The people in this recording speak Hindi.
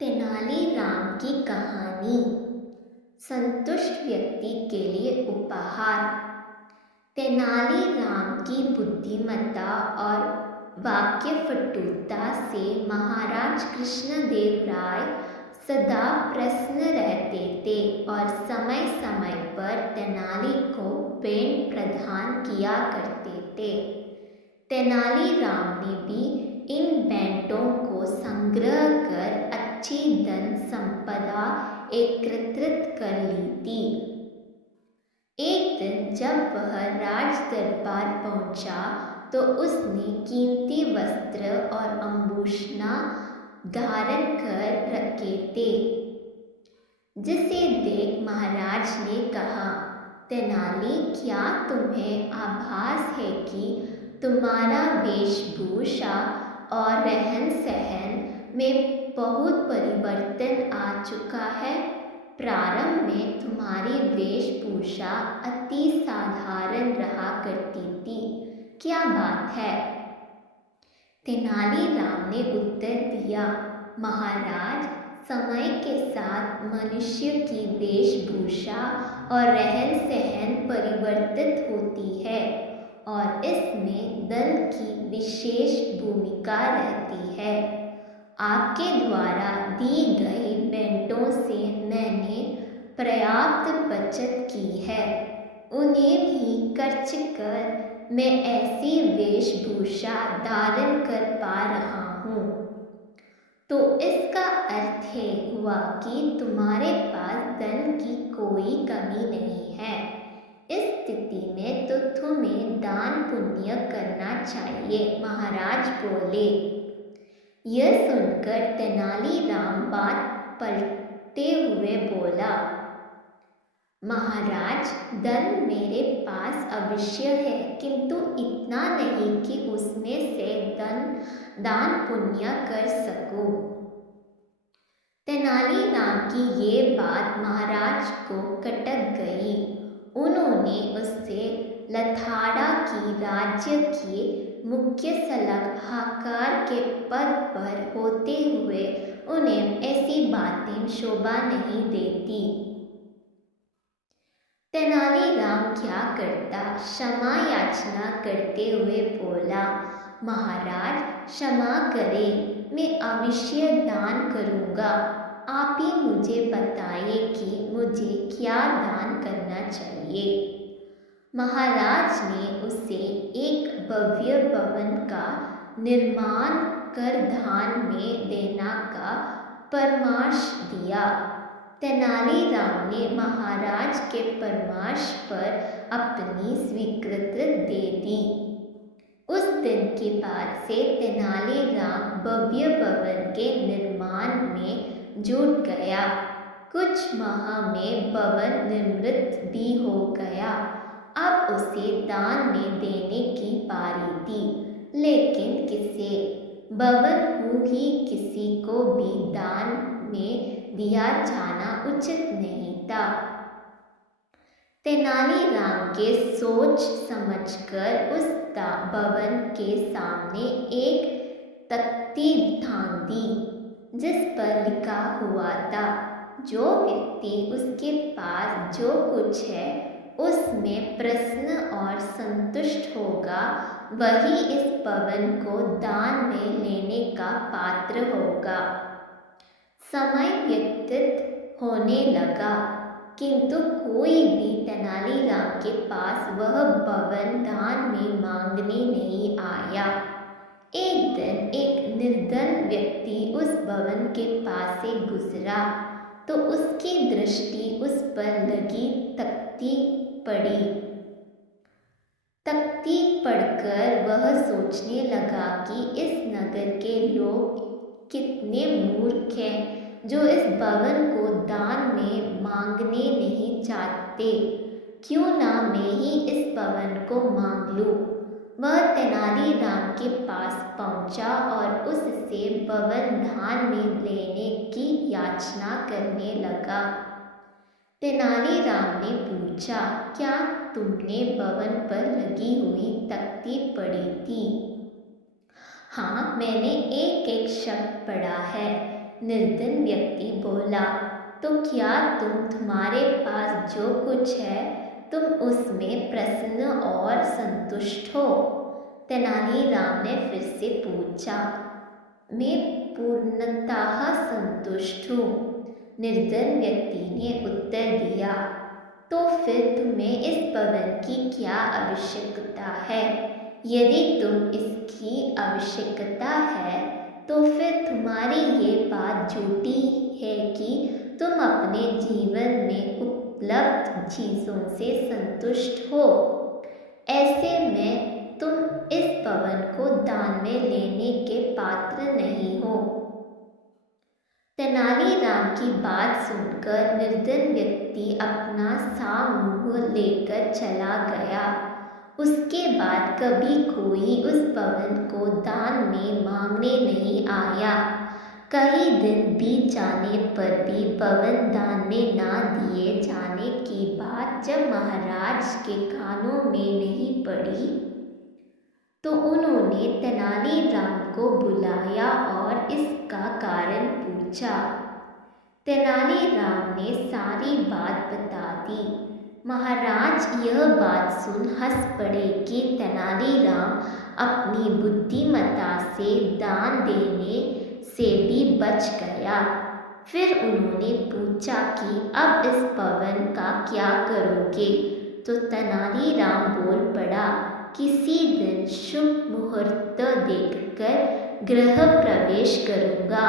तेनालीराम की कहानी। संतुष्ट व्यक्ति के लिए उपहार। तेनालीराम की बुद्धिमत्ता और वाक्यपटुता से महाराज कृष्णदेव राय सदा प्रसन्न रहते थे और समय समय पर तेनाली को भेंट प्रदान किया करते थे। तेनालीराम ने भी इन भेंटों को संग्रह कर अच्छी धन संपदा एकत्रित कर ली थी। एक दिन जब वह राज दरबार पहुंचा तो उसने कीमती वस्त्र और आभूषण धारण कर रखे थे, जिसे देख महाराज ने कहा, तेनाली, क्या तुम्हें आभास है कि तुम्हारा वेशभूषा और रहन सहन में बहुत परिवर्तन आ चुका है। प्रारंभ में तुम्हारी वेशभूषा अति साधारण रहा करती थी, क्या बात है? तेनालीराम ने उत्तर दिया, महाराज, समय के साथ मनुष्य की वेशभूषा और रहन सहन परिवर्तित होती है और इसमें धन की विशेष भूमिका रहती है। आपके द्वारा दी गई भेंटों से मैंने पर्याप्त बचत की है, उन्हें भी खर्च कर मैं ऐसी वेशभूषा धारण कर पा रहा हूँ। तो इसका अर्थ है हुआ कि तुम्हारे पास धन की कोई कमी नहीं है। इस स्थिति में तो तुम्हें दान पुण्य करना चाहिए, महाराज बोले। यह सुनकर तेनालीराम बात पलटते हुए बोला, महाराज, धन मेरे पास अवश्य है, किंतु इतना नहीं कि उसमें से दान पुण्य कर सकूं। तेनालीराम की ये बात महाराज को खटक गई। उन्होंने उससे लथाड़ा की राज्य के मुख्य सलाहकार के पद पर होते हुए उन्हें ऐसी बातें शोभा नहीं देती। तेनालीराम क्या करता, क्षमा याचना करते हुए बोला, महाराज, क्षमा करें, मैं अवश्य दान करूँगा। आप ही मुझे बताइए कि मुझे क्या दान करना चाहिए। महाराज ने उसे एक भव्य भवन का निर्माण कर दान में देना का परामर्श दिया। तेनालीराम ने महाराज के परामर्श पर अपनी स्वीकृति दे दी। उस दिन के बाद से तेनालीराम भव्य भवन के निर्माण में जुट गया। कुछ माह में भवन निर्मित भी हो गया। अब उसे दान में देने की बारी थी, लेकिन किसे भवन ही किसी को भी दान में दिया जाना उचित नहीं था। तेनालीराम के सोच समझकर उस भवन के सामने एक तख्ती टांग दी, जिस पर लिखा हुआ था, जो व्यक्ति उसके पास जो कुछ है उसमें प्रसन्न और संतुष्ट होगा, वही इस भवन को दान में लेने का पात्र होगा। समय व्यतीत होने लगा, किंतु कोई भी तेनालीराम के पास वह भवन दान में मांगने नहीं आया। एक दिन एक निर्धन व्यक्ति उस भवन के पास से गुजरा तो उसकी दृष्टि उस पर लगी तख्ती पड़ी। तख्ती पढ़कर वह सोचने लगा कि इस नगर के लोग कितने मूर्ख हैं जो इस भवन को दान में मांगने नहीं चाहते। क्यों ना मैं ही इस भवन को मांग लूं। वह तेनालीराम के पास पहुंचा और उससे भवन दान में लेने की याचना करने लगा। तेनालीराम ने पूछा, क्या तुमने भवन पर लगी हुई तख्ती पढ़ी थी? हाँ, मैंने एक एक शब्द पढ़ा है। निर्धन व्यक्ति बोला, तो क्या तुम्हारे पास जो कुछ है तुम उसमें प्रसन्न और संतुष्ट हो? तेनालीराम ने फिर से पूछा। मैं पूर्णतः संतुष्ट हूँ, निर्धन व्यक्ति ने उत्तर दिया। तो फिर तुम्हें इस भवन की क्या आवश्यकता है? यदि तुम इसकी आवश्यकता है तो फिर तुम्हारी ये बात झूठी है कि तुम अपने जीवन में उपलब्ध चीज़ों से संतुष्ट हो। ऐसे में तुम इस भवन को दान में लेने के पात्र नहीं हो। तेनालीराम की बात सुनकर निर्धन व्यक्ति अपना सा मुंह लेकर चला गया। उसके बाद कभी कोई उस भवन को दान में मांगने नहीं आया। कई दिन बीत जाने पर भी भवन दान में ना दिए जाने की बात जब महाराज के कानों में नहीं पड़ी तो उन्होंने तेनालीराम को बुलाया और इसका कारण पूछा। तेनालीराम ने सारी बात बता दी। महाराज यह बात सुन हंस पड़े कि तेनालीराम अपनी बुद्धिमत्ता से दान देने से भी बच गया। फिर उन्होंने पूछा कि अब इस भवन का क्या करोगे? तो तेनालीराम बोल पड़ा, किसी दिन शुभ मुहूर्त देखकर गृह प्रवेश करूँगा।